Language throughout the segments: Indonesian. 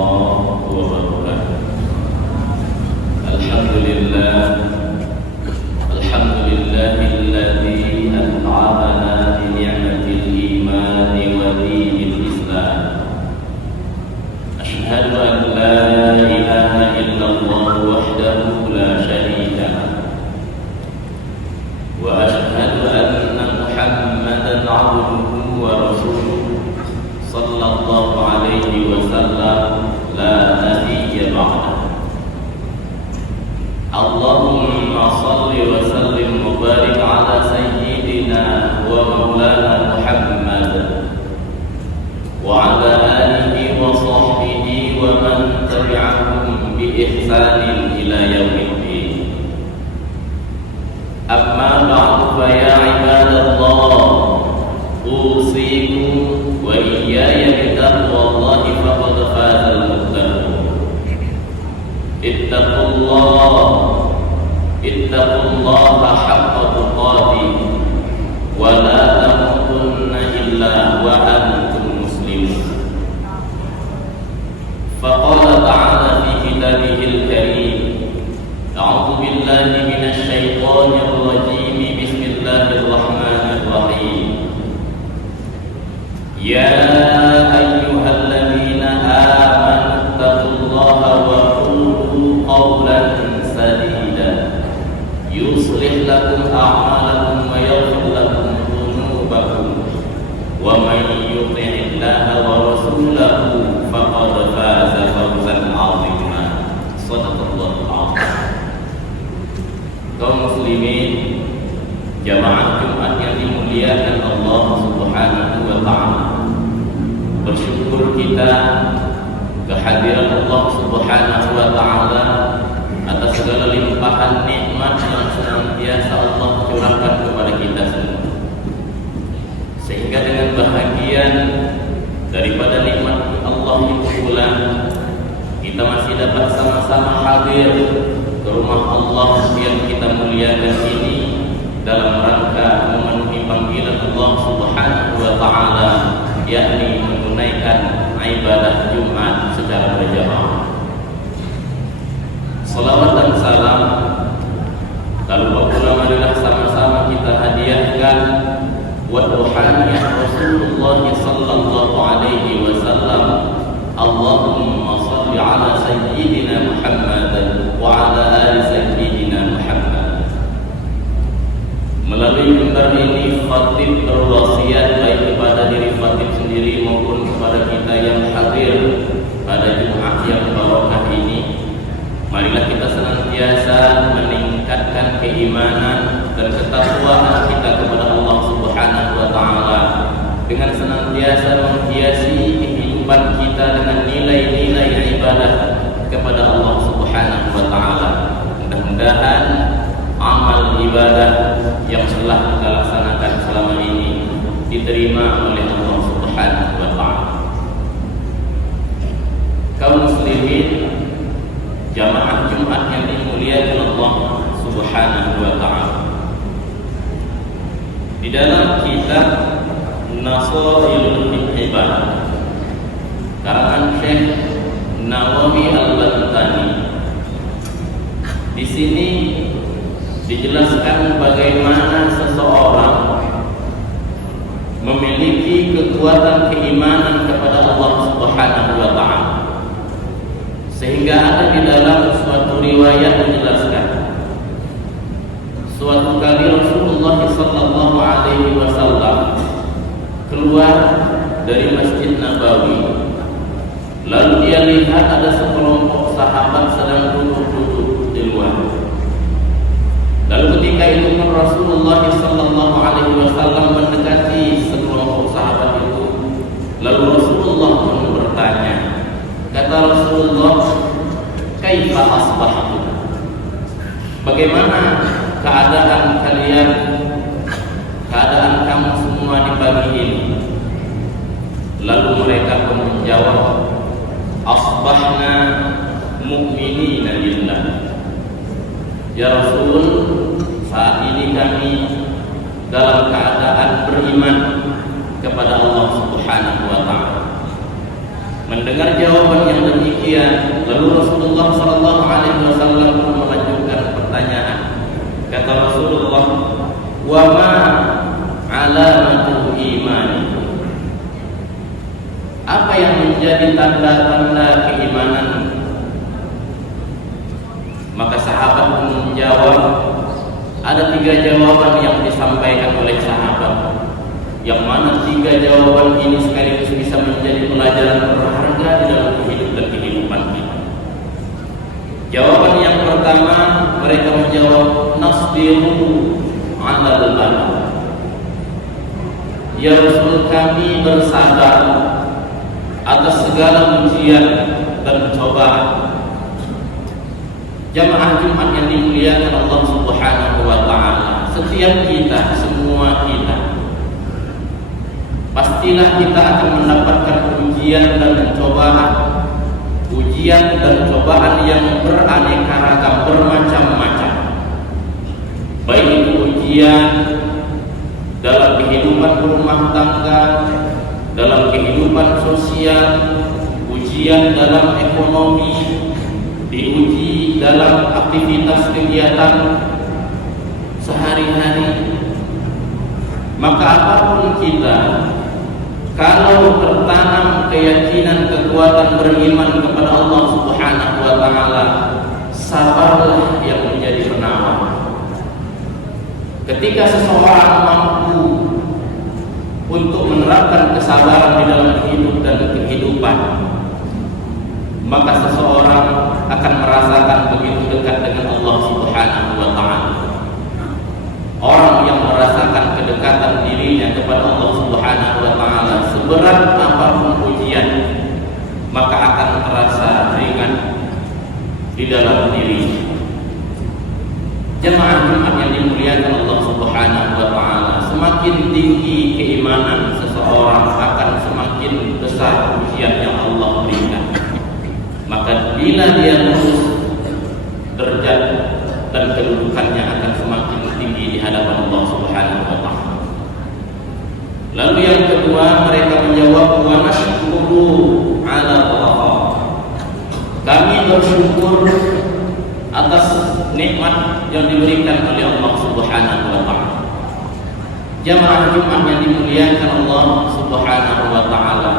warahmatullahi wabarakatuh. Alhamdulillahilladzi an'amana bi ni'matil iman wa dinil Islam. Asyhadu an la ilaha illallah wahdahu la syarika lah. Wa asyhadu anna Muhammadan 'abduhu wa rasuluhu sallallahu alaihi wasallam la nabiyya ba'dah. Allahumma salli wa sallim wa barik ala sayyidina wa maulana Muhammad wa ala alihi wa sahbihi wa man tabi'ahum bi ihsanin ila yaumiddin. Amma ba'du fa ya ibadallah, usikum wa iyaya bitaqwallahi faqad fazal muttaqun. Ittaqullaha haqqa tuqatih wa la tamutunna illa wa antum muslimun. Faqala ta'ala fi kitabihil karim, a'udzu billahi minasy syaithanir rajim, bismillahirrahmanirrahim. Ya ayyuhalladzina amanu taqullaha wa qulu qawlan sadida yuslih lakum a'malakum wa yaghfir lakum dhunubakum wa man yuti'illaha wa rasulahu faqad faza fawzan 'azima. Shadaqallahul 'azim. Kaum muslimin, jamaah Jumat yang dimuliakan Allah Subhanahu wa ta'ala, bersyukur kita kehadiran Allah Subhanahu wa ta'ala atas segala limpahan nikmat yang senantiasa Allah curahkan kepada kita semua, sehingga dengan bahagian daripada nikmat Allah itu pula kita masih dapat sama-sama hadir ke rumah Allah yang kita muliakan ini dalam rangka memenuhi panggilan Allah Subhanahu wa ta'ala, yakni menunaikan ibadah Jumat secara berjamaah. Salawat dan salam lalu marilah sama-sama kita hadiahkan wa ruhaniyah Rasulullah sallallahu alaihi wasallam. Allahumma shalli ala sayyidina Muhammad wa ala ali sayyidina Muhammad. Melalui mimbar ini khatib berwasiat baik kepada diri khatib sendiri maupun kepada kita yang hadir pada Jumat yang barokah ini. Marilah kita senantiasa meningkatkan keimanan dan ketakwaan kita kepada Allah Subhanahu wa ta'ala dengan senantiasa menghiasi kehidupan kita dengan nilai-nilai ibadah kepada Allah Subhanahu wa ta'ala. Mudah-mudahan amal ibadah yang telah kita laksanakan selama ini diterima oleh Allah Subhanahu wa ta'ala. Kaum muslimin, jamaah Jumat yang dimuliakan Allah Subhanahu wa ta'ala, di dalam kitab Nasailul Ibadah karangan Syekh Nawawi Al-Bantani, di sini dijelaskan bagaimana seseorang memiliki kekuatan keimanan kepada Allah Subhanahu wa ta'ala, sehingga ada di dalam suatu riwayat menjelaskan suatu kali Rasulullah sallallahu alaihi wasallam keluar dari Masjid Nabawi, lalu dia lihat ada sekelompok sahabat sedang duduk-duduk di luar. Lalu ketika itu Rasulullah sallallahu alaihi wasallam mendekati sekelompok sahabat itu, lalu Rasulullah pun bertanya. Kata Rasulullah, "Kaifa asbahtum?" Bagaimana keadaan kalian, keadaan kamu semua di pagi ini? Lalu mereka pun menjawab, "Asbahna mu'minina lillah." Ya Rasul, saat ini kami dalam keadaan beriman kepada Allah Subhanahu wa ta'ala. Mendengar jawaban yang demikian, ujian. Lalu Rasulullah sallallahu alaihi wasallam melanjutkan pertanyaan. Kata Rasulullah, "Wa ma alamatu imani?" Apa yang menjadi tanda-tanda keimanan? Maka sahabat pun menjawab. Ada 3 jawaban yang disampaikan oleh sahabat, yang mana 3 jawaban ini sekaligus bisa menjadi pelajaran berharga di dalam kehidupan kita. Jawaban yang pertama, mereka menjawab, "Nasbiru 'alal bala." Ya Rasul, kami bersabar atas segala ujian dan cobaan. Jamaah Jumat yang dimuliakan Allah Subhanahu wa ta'ala, setiap kita, semua kita, pastilah kita akan mendapatkan ujian dan cobaan. Ujian dan cobaan yang beraneka ragam, bermacam-macam. Baik itu ujian dalam kehidupan rumah tangga, dalam kehidupan sosial, ujian dalam ekonomi, diuji dalam aktivitas kegiatan sehari-hari. Maka apapun kita, kalau tertanam keyakinan, kekuatan beriman kepada Allah Subhanahu wa ta'ala, sabarlah yang menjadi penawar. Ketika seseorang mampu untuk menerapkan kesabaran di dalam hidup dan kehidupan, maka seseorang akan merasakan begitu dekat dengan Allah Subhanahu wa ta'ala. Orang yang merasakan kedekatan dirinya kepada Allah Subhanahu wa ta'ala, seberat apapun ujian, maka akan terasa ringan di dalam dirinya. Jemaah Jumat yang dimuliakan Allah Subhanahu wa ta'ala, semakin tinggi keimanan seseorang, akan semakin besar ujian yang Allah berikan. Maka bila dia lurus, derajat dan kedudukannya akan semakin tinggi di hadapan Allah Subhanahu wa ta'ala. Lalu yang kedua, mereka menjawab, "Wa nashkuru 'ala Allah." Kami bersyukur atas nikmat yang diberikan oleh Allah Subhanahu wa ta'ala. Jamaah Jumat yang dimuliakan Allah Subhanahu wa ta'ala,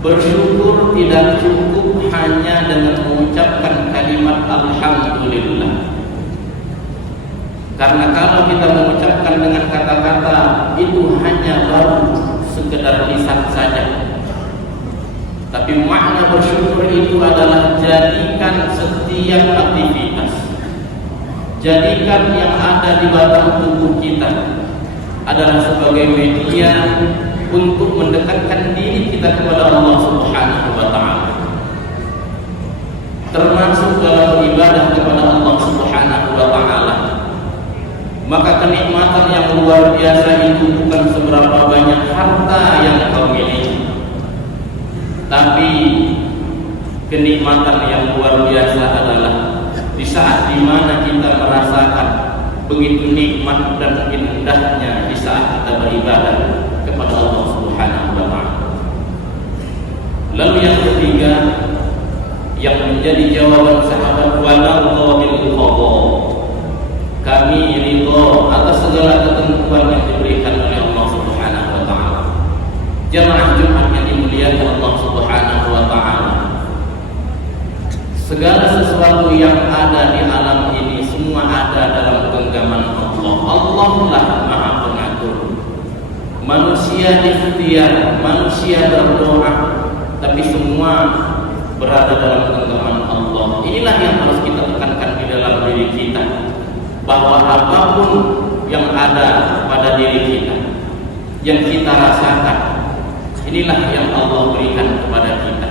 bersyukur tidak cukup hanya dengan mengucapkan kalimat alhamdulillah. Karena kalau kita mengucapkan dengan kata-kata itu hanya baru sekedar lisan saja. Tapi makna bersyukur itu adalah jadikan setiap aktivitas, jadikan yang ada di batang tubuh kita adalah sebagai media untuk mendekatkan diri kita kepada Allah Subhanahu wa ta'ala, termasuk dalam ibadah kepada Allah Subhanahu wa ta'ala. Maka kenikmatan yang luar biasa itu bukan seberapa banyak harta yang kau miliki, tapi kenikmatan yang luar biasa adalah di saat dimana kita merasakan begitu nikmat dan indahnya di saat kita beribadah kepada Allah Subhanahu wa ta'ala. Lalu yang ketiga, yang menjadi jawaban sahabat, "Wallahu qadha." Kami ridho atas segala ketentuan yang diberikan oleh Allah Subhanahu wa ta'ala. Jamaah Jumat yang dimuliakan Allah Subhanahu wa ta'ala, segala sesuatu yang ada di alam ini semua ada dalam genggaman Allah. Allah lah Maha Pengatur. Manusia ikhtiar, manusia berdoa, tapi semua berada dalam genggaman Allah. Inilah yang harus kita tekankan di dalam diri kita, bahwa apapun yang ada pada diri kita, yang kita rasakan, inilah yang Allah berikan kepada kita.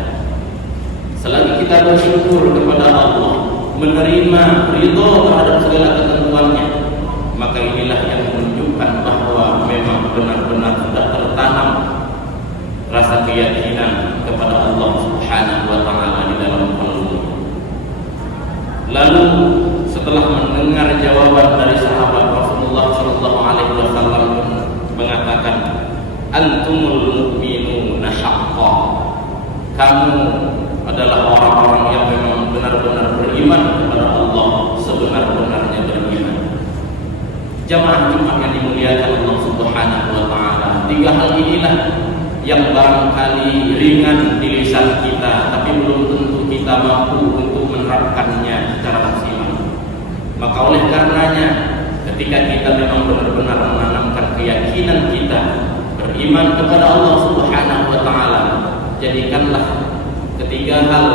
Selagi kita bersyukur kepada Allah, menerima ridho terhadap segala ketentuannya, maka inilah yang menunjukkan bahwa memang benar-benar sudah tertanam rasa keyakinan kepada Allah Subhanahu wa ta'ala di dalam qalbu. Lalu setelah mendengar jawaban dari sahabat, Rasulullah sallallahu alaihi wasallam mengatakan, "Antumul mu'minuna haqqan." Kamu adalah orang-orang benar-benar beriman kepada Allah sebenar-benarnya beriman. Jamaah Jumat yang dimuliakan Allah Subhanahu wa taala, tiga hal inilah yang barangkali ringan di lisan kita, tapi belum tentu kita mampu untuk menerapkannya secara maksimal. Maka oleh karenanya, ketika kita memang benar-benar menanamkan keyakinan kita beriman kepada Allah Subhanahu wa taala, jadikanlah ketiga hal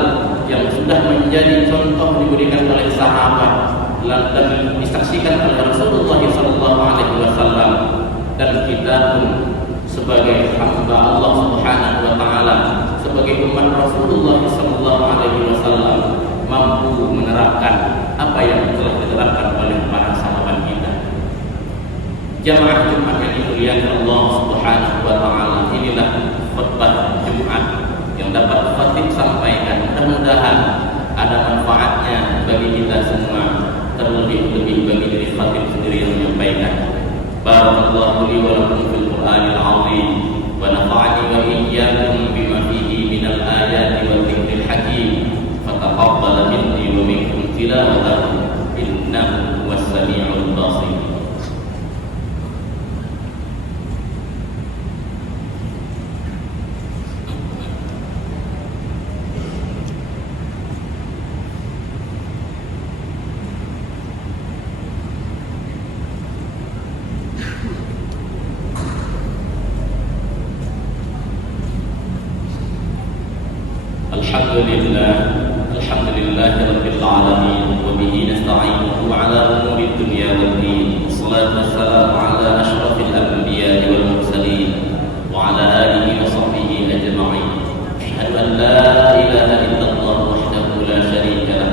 yang sudah menjadi contoh diberikan oleh sahabat dan disaksikan oleh Rasulullah SAW, dan kita pun sebagai hamba Allah Subhanahu wa taala, sebagai umat Rasulullah SAW mampu menerapkan apa yang telah diterapkan oleh para sahabat kita. Jamaah Jumat yang dimuliakan Allah Subhanahu wa taala, inilah khutbah Jumat yang dapat khatib sampaikan. Mudah-mudahan ada manfaatnya bagi kita semua, terlebih-lebih bagi diri khatib sendiri yang menyampaikan. Barakallahu li wa lakum fil Qur'anil 'azim wa nafa'ani wa iyyakum bima fihi minal ayati wa dzikril hakim. Fataqabbal minni wa minkum tilawatahu innahu was-sami'ul basir. Alhamdulillah rabbil alamin wa bihi nasta'inuhu ala umuri dunya wad din. Wassalatu wassalamu ala asyrafil anbiya'i wal mursalin wa ala alihi wa sahbihi ajma'in. Asyhadu an la ilaha illallah wahdahu la syarika lah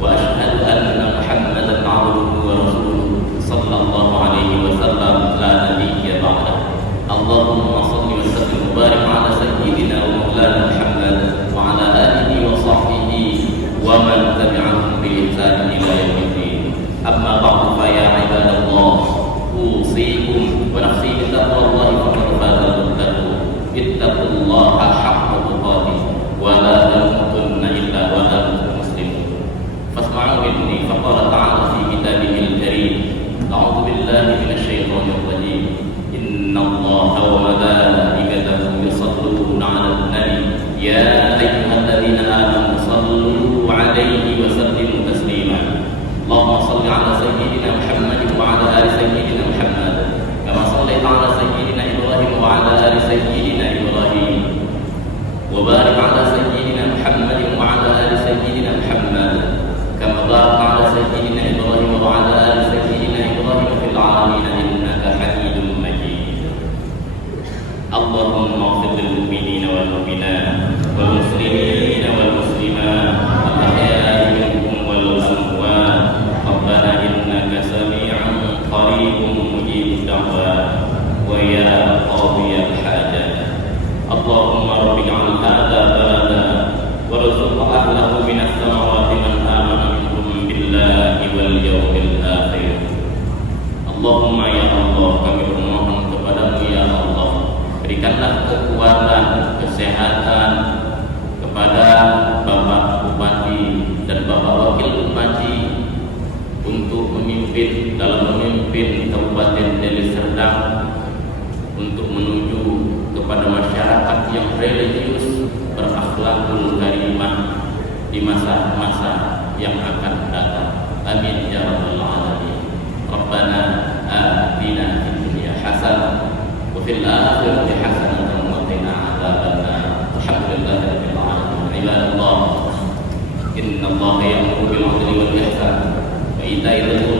wa asyhadu anna Muhammadan 'abduhu wa rasuluhu sallallahu alaihi wasallam la nabiyya ba'dah. Allahumma shalli wa sallim wa barik ala sayyidina wa maulana Muhammad wa ala alihi wa sahbihi wa man tabi'ahum bi ihsan ila yaumiddin. Amma ba'du, fa ya ibadallah, usikum wa nafsi bi taqwallahi faqad faza al-muttaqun. Ittaqullaha haqqa tuqatih wa la tamutunna illa wa antum muslimun. Fasma'u minni faqala ta'ala fi kitabihil karim. A'udzu billahi minasy syaithanir rajim. Innallaha wa malaikatahu yusholluna 'alan nabi ya ayyuhalladzina amanu shallu 'alaihi wa sallimu taslima. Allahumma shalli 'ala sayyidina Muhammad wa 'ala ali sayyidina Muhammad kama shallaita 'ala sayyidina Ibrahim wa 'ala ali sayyidina Ibrahim wa barik 'ala sayyidina Muhammad wa 'ala ali sayyidina Muhammad kama barakta 'ala sayyidina Ibrahim wa 'ala ali sayyidina Ibrahim fil 'alamin innaka Hamidum Majid. Allahumma ighfir lil mu'minina wal mu'minat wal muslimina wal muslimat al ahya'i minhum wal amwat. Rabbana innaka sami'un qaribun mujibud da'wat wa ya qadiyal hajat. Allahumma rabbi ij'al hadha balada warzuq ahlahu minas thamarati man amana minhum billahi wal yawmil akhir. Allahumma ya Allah, kami bermohon kepadamu ya Allah, berikanlah kekuatan, kesehatan kepada Bapak Bupati dan Bapak Wakil Bupati untuk memimpin Kabupaten Deli Serdang, untuk menuju kepada masyarakat yang religius, berakhlakul karimah di masa-masa yang akan datang. Amin ya rabbal alamin. Rabbana atina fid dunya hasanah wa fil akhirati hasanah wa qina adzabannar. Alhamdulillahi rabbil alamin. Ibadallah, innallaha ya'muru bil 'adli wal ihsan wa ita'i dzil